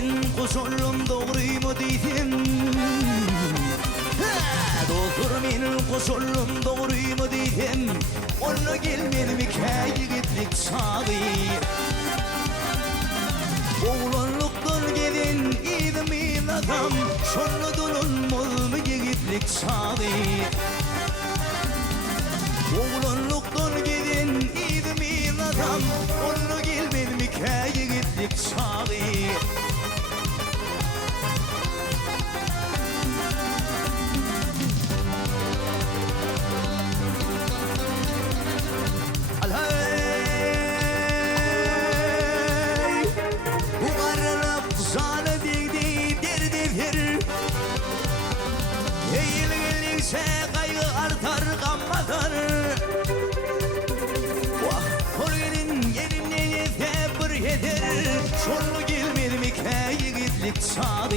men koşullum doğruymu deydim. Doktor men koşullum doğruymu deydim. Onu gelmedi mi yigitlik çağı. Oğlanlıktan gelin idim adam. Şonu dolunmaz mı yigitlik çağı. Oğlanlıktan gelin idim adam. Onu gelmedi mi yigitlik çağı. Şonu gelmedi mi yigitlik çağı.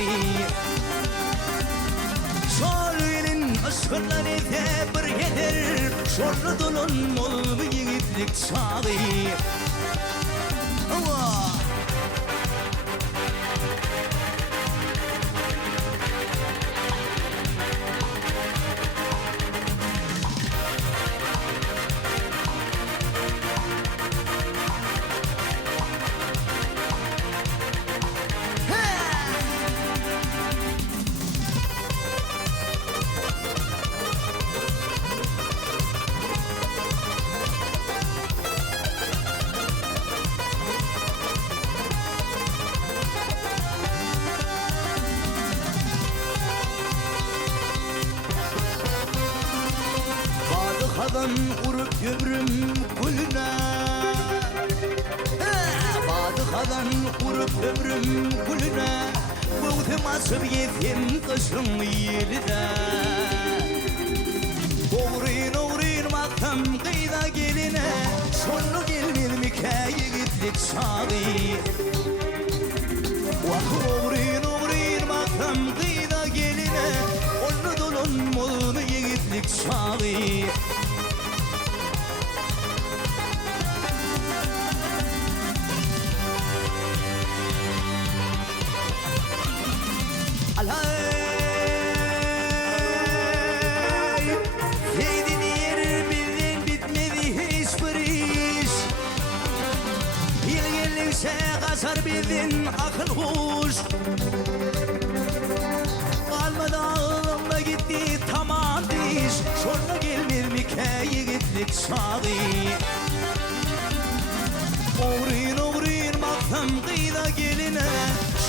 Şol elin aşkından ete bir yedir. Şonu dolunmaz mı yigitlik çağı. Badıkadan urup ömrüm gülüne. Badıkadan urup ömrüm gülüne. Bıktım asıp yetim kışın yeline. Oğruyun oğruyun baktım kıyda geline. Şonu gelmedi mi yigitlik çağı. Oğruyun oğruyun baktım kıyda geline. Onu dolunmalı mı yigitlik çağı. Yedin yer bilden bitmedi hiçbir iş. Yıl gelirse kasar bildin akıl huş. Kalmadı ağlamda gitti tamam diş. Şonu gelmedi mi yigitlik çağı. Oğruyun oğruyun baktım kıyda geline.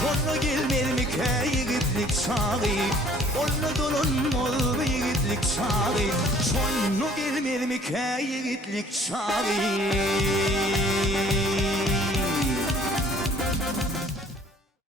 Şonu gelmedi mi yigitlik çağı. Onu dolunmaz mı yigitlik çağı. Şonu gelmedi mi yigitlik çağı.